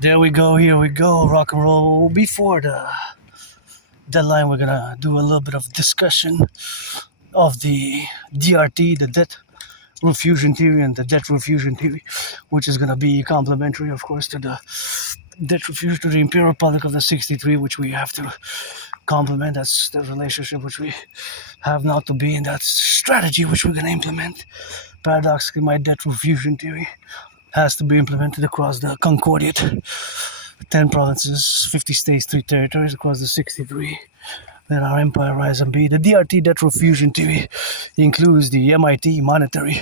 There we go, here we go, rock and roll. Before the deadline, we're gonna do a little bit of discussion of the DRT, the debt refusion theory, and the debt refusion theory, which is gonna be complementary, of course, to the debt refusion to the Imperial Republic of the 63, which we have to complement. That's the relationship which we have now to be, and that strategy which we're gonna implement. Paradoxically, my debt refusion theory has to be implemented across the Concordiate, 10 provinces, 50 states, 3 territories across the 63. Then our empire rise and be. The DRT debt refusion theory includes the MIT monetary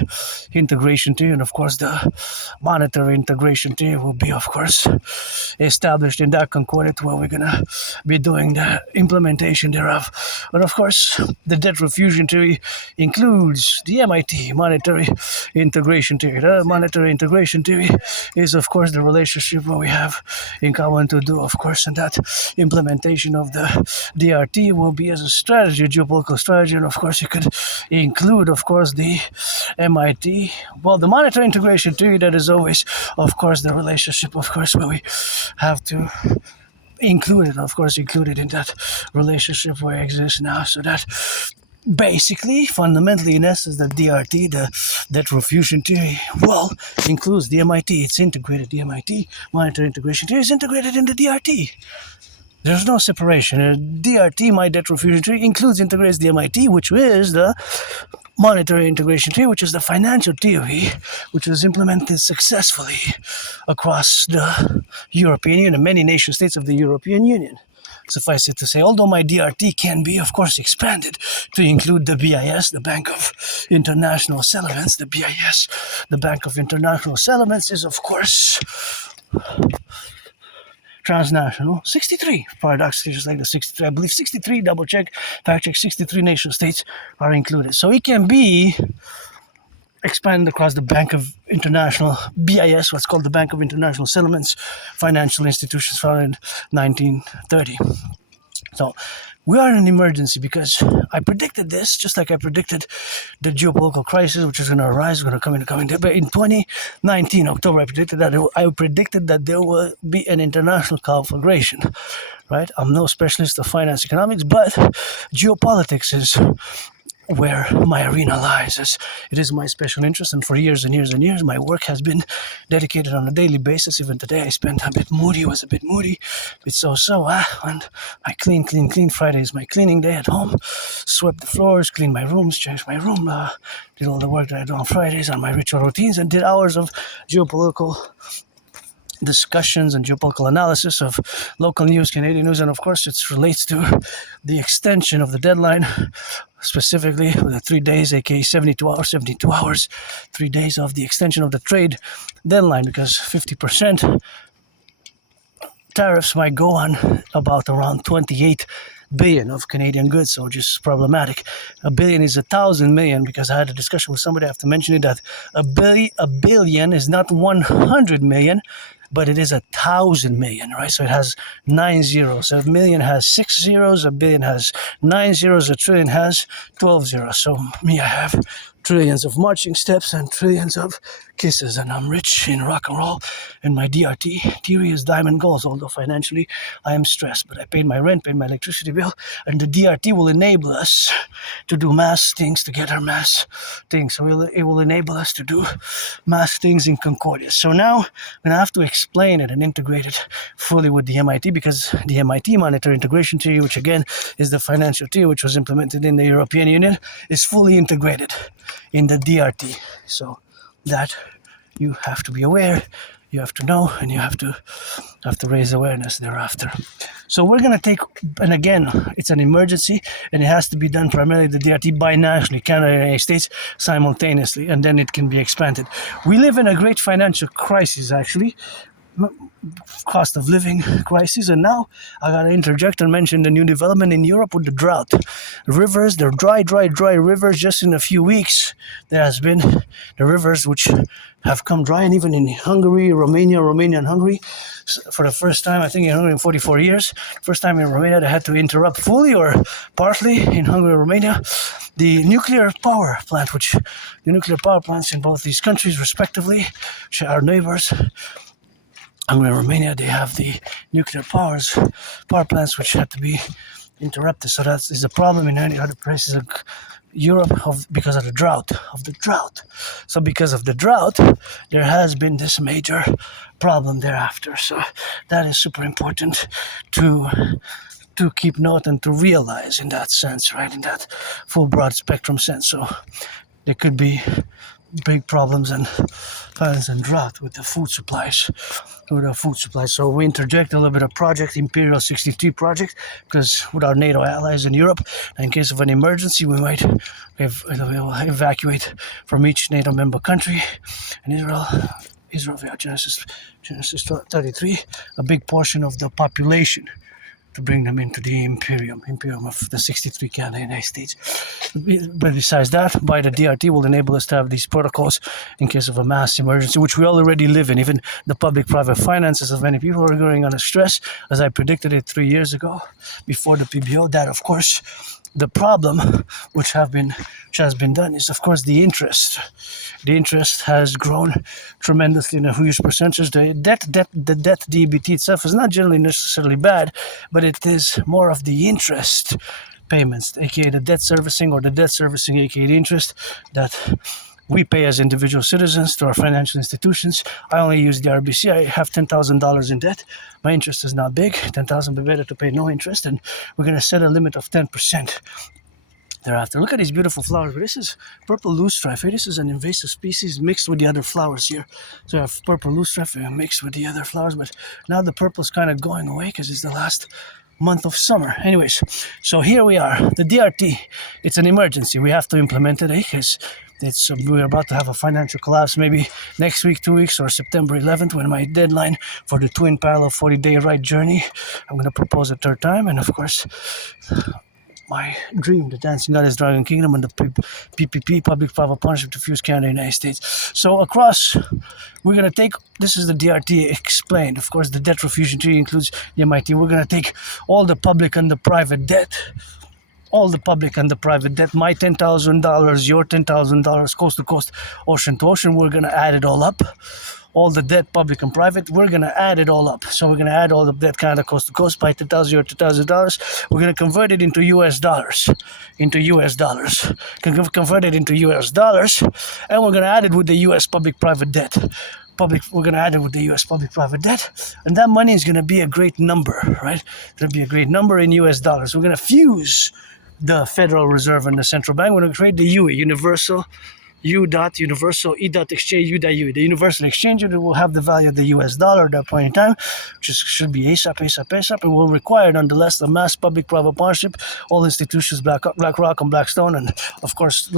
integration theory, and of course the monetary integration theory will be, of course, established in that concordat where we're gonna be doing the implementation thereof. But of course, the debt refusion theory includes the MIT monetary integration theory. The monetary integration theory is, of course, the relationship where we have in common to do, of course, and that implementation of the DRT will be as a strategy, a geopolitical strategy, and of course you could include, of course, the MIT, well, the monetary integration theory, that is always, of course, the relationship, of course, where we have to include it, of course, included in that relationship where it exists now, so that basically, fundamentally, in essence, the DRT, the debt refusion theory, well, includes the MIT. It's integrated. The MIT monetary integration theory is integrated in the DRT. There's no separation. DRT, my debt refusion theory, integrates the MIT, which is the monetary integration theory, which is the financial theory, which was implemented successfully across the European Union, many nation states of the European Union. Suffice it to say, although my DRT can be, of course, expanded to include the BIS, the Bank of International Settlements, the BIS, the Bank of International Settlements is, of course, transnational. 63, paradoxically, just like the 63. I believe 63, double check, fact check, 63 nation states are included. So it can be expanded across the Bank of International, BIS, what's called the Bank of International Settlements, financial institutions founded in 1930. So we are in an emergency because I predicted this, just like I predicted the geopolitical crisis, which is going to arise, going to come in. But in 2019, October, I predicted that there will be an international conflagration, right? I'm no specialist of finance economics, but geopolitics is where my arena lies, as it is my special interest, and for years and years and years my work has been dedicated on a daily basis. Even today I spent a bit moody, it's and I clean. Friday is my cleaning day at home, swept the floors, cleaned my rooms, changed my room, did all the work that I do on Fridays on my ritual routines, and did hours of geopolitical discussions and geopolitical analysis of local news, Canadian news, and of course it relates to the extension of the deadline, specifically with the 3 days, aka 72 hours, 3 days of the extension of the trade deadline, because 50% tariffs might go on about around 28 billion of Canadian goods, so just problematic. A billion is 1,000 million, because I had a discussion with somebody, I have to mention it, that a billion is not 100 million, but it is 1,000 million, right? So it has 9 zeros. A million has 6 zeros, a billion has 9 zeros, a trillion has 12 zeros. So me, I have trillions of marching steps and trillions of kisses, and I'm rich in rock and roll, and my DRT theory is diamond goals, although financially I am stressed, but I paid my rent, paid my electricity bill, and the DRT will enable us to do mass things, to get our mass things. So it will enable us to do mass things in Concordia. So now I'm going to have to explain it and integrate it fully with the MIT, because the MIT monetary integration theory, which again is the financial theory which was implemented in the European Union, is fully integrated in the DRT. So that you have to be aware, you have to know, and you have to raise awareness thereafter. So we're going to take, and again, it's an emergency, and it has to be done primarily the DRT binationally, Canada and the United States simultaneously, and then it can be expanded. We live in a great financial crisis, actually, cost of living crisis, and now I gotta interject and mention the new development in Europe with the drought. Rivers, they're dry rivers. Just in a few weeks there has been the rivers which have come dry, and even in Hungary, Romania and Hungary, for the first time, I think in Hungary in 44 years, first time in Romania they had to interrupt fully or partly in Hungary and Romania the nuclear power plants in both these countries respectively, which are neighbors, Hungary and Romania, they have the nuclear power plants which had to be interrupted. So that is a problem in many other places of Europe because of the drought. So because of the drought, there has been this major problem thereafter. So that is super important to keep note and to realize in that sense, right? In that full broad spectrum sense. So there could be big problems and violence and drought with the food supplies. So we interject a little bit of project, Imperial 63 project, because with our NATO allies in Europe, in case of an emergency, we might evacuate from each NATO member country. And Israel, Genesis 33, a big portion of the population to bring them into the Imperium of the 63 Canada United States. But besides that, by the DRT will enable us to have these protocols in case of a mass emergency, which we already live in. Even the public-private finances of many people are going under stress, as I predicted it 3 years ago, before the PBO. That, of course, the problem which has been done is, of course, the interest. The interest has grown tremendously in a huge percentage. The debt DBT itself is not generally necessarily bad, but it is more of the interest payments, aka the debt servicing, aka the interest that we pay as individual citizens to our financial institutions. I only use the RBC. I have $10,000 in debt. My interest is not big. $10,000 would be better to pay no interest, and we're going to set a limit of 10% thereafter. Look at these beautiful flowers. This is purple loosestrife. This is an invasive species mixed with the other flowers here. So I have purple loosestrife mixed with the other flowers, but now the purple is kind of going away because it's the last month of summer. Anyways, so here we are. The DRT, it's an emergency. We have to implement it because we're about to have a financial collapse maybe next week, 2 weeks, or September 11th, when my deadline for the twin parallel 40-day ride journey. I'm going to propose a third time, and of course, my dream, the Dancing Goddess Dragon Kingdom, and the PPP, Public-Private Partnership to fuse Canada and the United States. So across, we're going to take, this is the DRT explained. Of course, the debt refusion treaty includes the MIT. We're going to take all the public and the private debt, my $10,000, your $10,000, coast to coast, ocean to ocean. We're going to add it all up. All the debt, public and private, we're going to add it all up. So we're going to add all the debt Canada coast to coast by $10,000 or $2,000. We're going to convert it into US dollars. Convert it into US dollars, and we're going to add it with the US public-private debt. We're going to add it with the U.S. public-private debt, and that money is going to be a great number, right? It's going to be a great number in U.S. dollars. We're going to fuse the Federal Reserve and the central bank. We're going to create the UE, universal exchange U.UE. The universal exchange unit will have the value of the U.S. dollar at that point in time, which should be ASAP, and will require nonetheless the mass public-private partnership, all institutions, BlackRock and Blackstone, and of course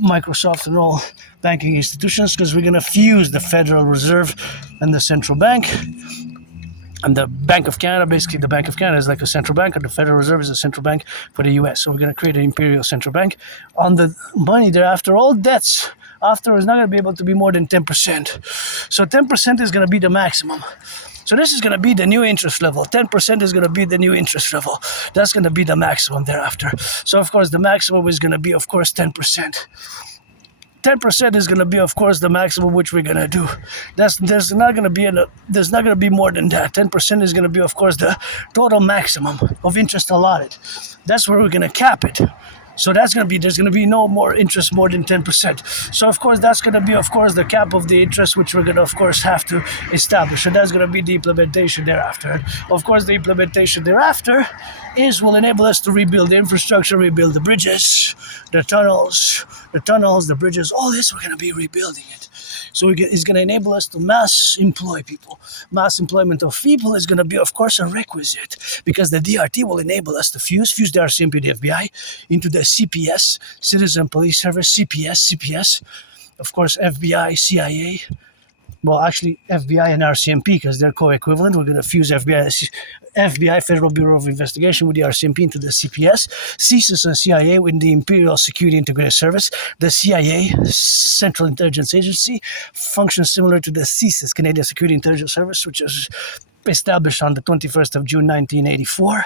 Microsoft and all banking institutions, because we're going to fuse the Federal Reserve and the central bank. And the Bank of Canada, basically the Bank of Canada is like a central bank, and the Federal Reserve is a central bank for the US. So we're going to create an imperial central bank. On the money thereafter, all debts after is not going to be able to be more than 10%. So 10% is going to be the maximum. So this is going to be the new interest level. 10% is going to be the new interest level. That's going to be the maximum thereafter. So of course the maximum is going to be, of course, 10%. 10% is going to be, of course, the maximum which we're going to do. There's not going to be more than that. 10% is going to be, of course, the total maximum of interest allotted. That's where we're going to cap it. So there's going to be no more interest more than 10%. So of course that's going to be, of course, the cap of the interest which we're going to, of course, have to establish. And that's going to be the implementation thereafter. And of course, the implementation thereafter will enable us to rebuild the infrastructure, rebuild the bridges, the tunnels, the bridges, all this, we're going to be rebuilding it. So it's going to enable us to mass employ people. Mass employment of people is going to be, of course, a requisite, because the DRT will enable us to fuse the RCMP, the FBI, into the CPS, Citizen Police Service, CPS, of course, FBI, CIA. Well, actually, FBI and RCMP, because they're co-equivalent. We're going to fuse FBI, Federal Bureau of Investigation, with the RCMP into the CPS, CSIS and CIA with the Imperial Security Integrated Service. The CIA, Central Intelligence Agency, functions similar to the CSIS, Canadian Security Intelligence Service, which is established on the 21st of June 1984,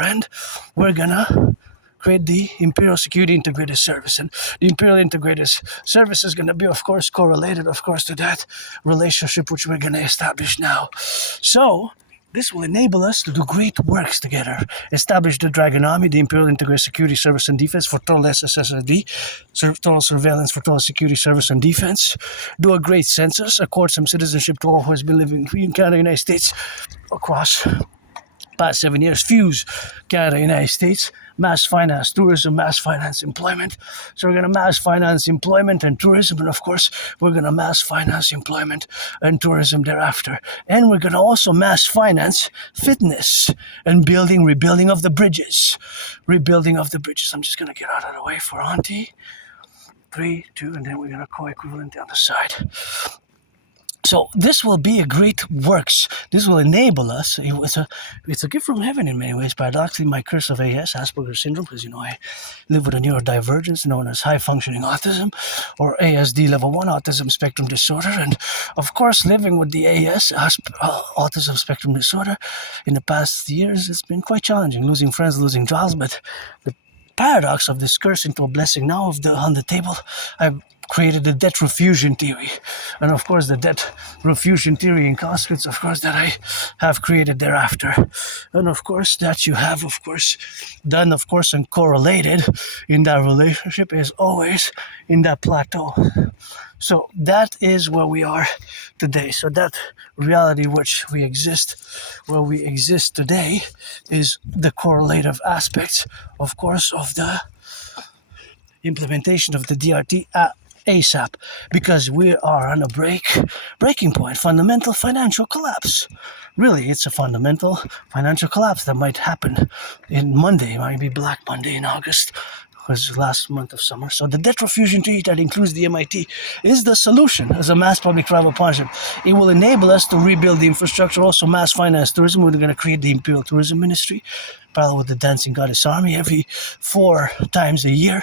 and we're gonna create the Imperial Security Integrated Service. And the Imperial Integrated Service is going to be, of course, correlated, of course, to that relationship which we're going to establish now. So, this will enable us to do great works together. Establish the Dragon Army, the Imperial Integrated Security Service and Defense for total SSSRD, total surveillance for total security service and defense. Do a great census, accord some citizenship to all who has been living in Canada, United States across past 7 years. Fuse Canada, United States, mass finance, tourism, mass finance, employment. So we're going to mass finance employment and tourism, and of course, we're going to mass finance employment and tourism thereafter. And we're going to also mass finance fitness and rebuilding of the bridges. Rebuilding of the bridges. I'm just going to get out of the way for Auntie. 3, 2, and then we're going to co-equivalent on the side. So this will be a great works. This will enable us. It's a gift from heaven in many ways. Paradoxically, my curse of AS, Asperger's syndrome, because I live with a neurodivergence known as high functioning autism, or ASD level 1 autism spectrum disorder. And of course, living with the AS, autism spectrum disorder, in the past years, it's been quite challenging. Losing friends, losing jobs, but the paradox of this curse into a blessing now on the table, I've created the debt refusion theory. And of course the debt refusion theory in consequence, of course, that I have created thereafter. And of course that you have, of course, done, of course, and correlated in that relationship is always in that plateau. So that is where we are today. So that reality where we exist today is the correlative aspects, of course, of the implementation of the DRT ASAP, because we are on a breaking point, fundamental financial collapse. Really, it's a fundamental financial collapse that might happen in Monday. It might be Black Monday in August, was the last month of summer. So the debt refusion treaty that includes the MIT is the solution as a mass public-private partnership. It will enable us to rebuild the infrastructure, also mass finance tourism. We're going to create the Imperial Tourism Ministry, parallel with the Dancing Goddess Army, every 4 times a year.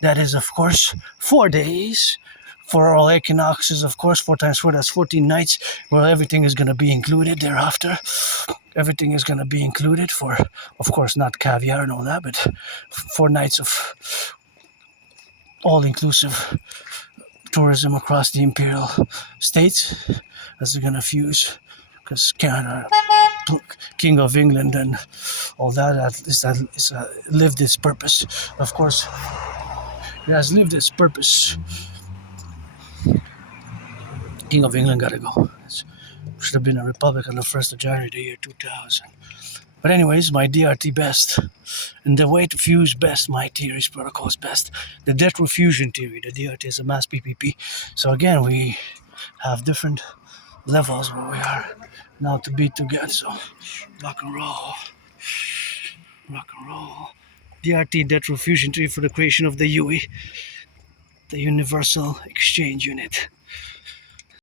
That is, of course, 4 days for all equinoxes, of course. 4 times 4, that's 14 nights, where everything is going to be included thereafter. Everything is going to be included for, of course, not caviar and all that, but 4 nights of all-inclusive tourism across the imperial states, as they're going to fuse, because Canada, King of England and all that is lived its purpose. Of course, it has lived its purpose. King of England gotta go. It should have been a republic on the 1st of January the year 2000. But anyways, my DRT best. And the way to fuse best, my theories, protocols best. The debt refusion theory, the DRT is a mass PPP. So again, we have different levels where we are now to be together. So rock and roll. DRT, debt refusion theory, for the creation of the UE, the Universal Exchange Unit.